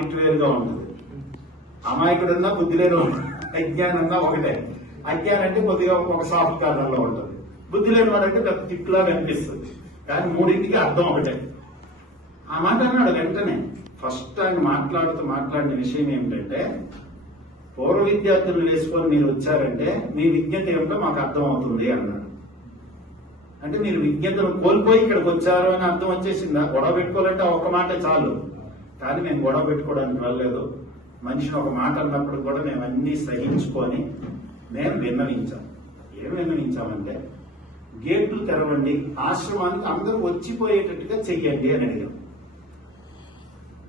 Kit వేరుగా ఉంటుంది. అమాయకుడున్నా బుద్ధి లేదు, అజ్ఞానంగా ఒకటే. అజ్ఞానం అంటే కొద్దిగా ఒక సాఫ్ట్ కార్నర్ లో ఉంటుంది, బుద్ధి లేని వాడంటే పెద్ద కిట్లా కనిపిస్తుంది. కానీ మూడింటికి అర్థం ఒకటే. ఆ మాట అన్నాడు వెంటనే. ఫస్ట్ ఆయన మాట్లాడిన విషయం ఏమిటంటే, పూర్వ విద్యార్థులు వేసుకొని మీరు వచ్చారంటే మీ విజ్ఞత ఏమిటో మాకు అర్థం అవుతుంది అన్నాడు. అంటే మీరు విజ్ఞతను కోల్పోయి ఇక్కడికి వచ్చారు అని అర్థం వచ్చేసిందా? గొడవ పెట్టుకోవాలంటే ఒక్క మాటే చాలు. కానీ మేము గొడవ పెట్టుకోవడానికి వెళ్ళలేదు. మనిషిని ఒక మాట అన్నప్పుడు కూడా మేము అన్ని సహించుకొని మేము విన్నవించాం. ఏం విన్నవించామంటే, గేట్లు తెరవండి, ఆశ్రమానికి అందరూ వచ్చిపోయేటట్టుగా చెయ్యండి అని అడిగాం.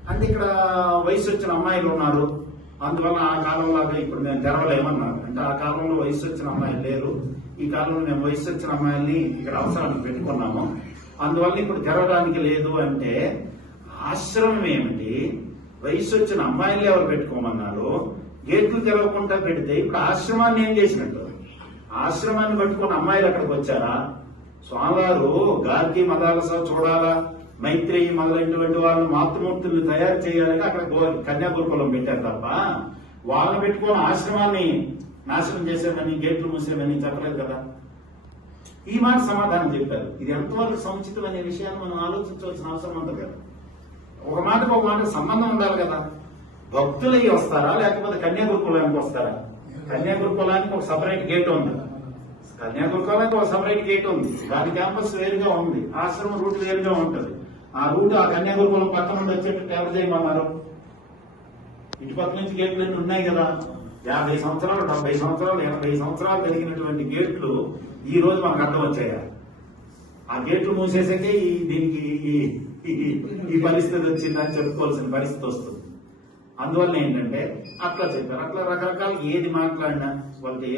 అంటే ఇక్కడ వయసు వచ్చిన అమ్మాయిలు ఉన్నారు, అందువల్ల ఆ కాలంలో ఇప్పుడు మేము తెరవలేమన్నారు. అంటే ఆ కాలంలో వయసు వచ్చిన అమ్మాయిలు లేరు, ఈ కాలంలో మేము వయసు వచ్చిన అమ్మాయిల్ని ఇక్కడ అవసరానికి పెట్టుకున్నాము, అందువల్ల ఇప్పుడు తెరవడానికి లేదు. అంటే ఆశ్రమం ఏమిటి, వయసు వచ్చిన అమ్మాయిలు ఎవరు పెట్టుకోమన్నారు? గేట్లు తెరవకుండా పెడితే ఇప్పుడు ఆశ్రమాన్ని ఏం చేసినట్టు? ఆశ్రమాన్ని పట్టుకున్న అమ్మాయిలు అక్కడికి వచ్చారా? స్వామివారు గార్గి మదాలస చూడాలా, మైత్రేయి మొదలైనటువంటి వాళ్ళని మాతృమూర్తుల్ని తయారు చేయాలని అక్కడ కన్యాగురుకులం పెట్టారు తప్ప వాళ్ళని పెట్టుకుని ఆశ్రమాన్ని నాశనం చేసేమని, గేట్లు మూసేమని చెప్పలేదు కదా. ఈ మాట సమాధానం చెప్పారు. ఇది ఎంతవరకు సముచితం అనే విషయాన్ని మనం ఆలోచించవలసిన అవసరం ఉంటుంది కదా. ఒక మాటకు ఒక మాట సంబంధం ఉండాలి కదా. భక్తులయ్యి వస్తారా లేకపోతే కన్యాగురుకులానికి వస్తారా? కన్యాగురుకులానికి ఒక సపరేట్ గేట్ ఉంది, కన్యాగురుకులానికి ఒక సపరేట్ గేట్ ఉంది, దాని క్యాంపస్ వేరుగా ఉంది, ఆశ్రమం రూట్ వేరుగా ఉంటుంది. ఆ రూట్ ఆ కన్యాగురుకులం పక్క నుండి వచ్చేటట్టు ఎవరు చేయమన్నారు? ఇటు పక్క నుంచి గేట్లు అన్నీ ఉన్నాయి కదా. 50 సంవత్సరాలు 70 సంవత్సరాలు 80 సంవత్సరాలు కలిగినటువంటి గేట్లు ఈ రోజు మనకు అర్థం వచ్చాయా? ఆ గేట్లు మూసేసాకే దీనికి ఈ పరిస్థితి వచ్చిందని చెప్పుకోవాల్సిన పరిస్థితి వస్తుంది. అందువల్ల ఏంటంటే అట్లా చెప్పారు. అట్లా రకరకాల ఏది మాట్లాడినా వాళ్ళకి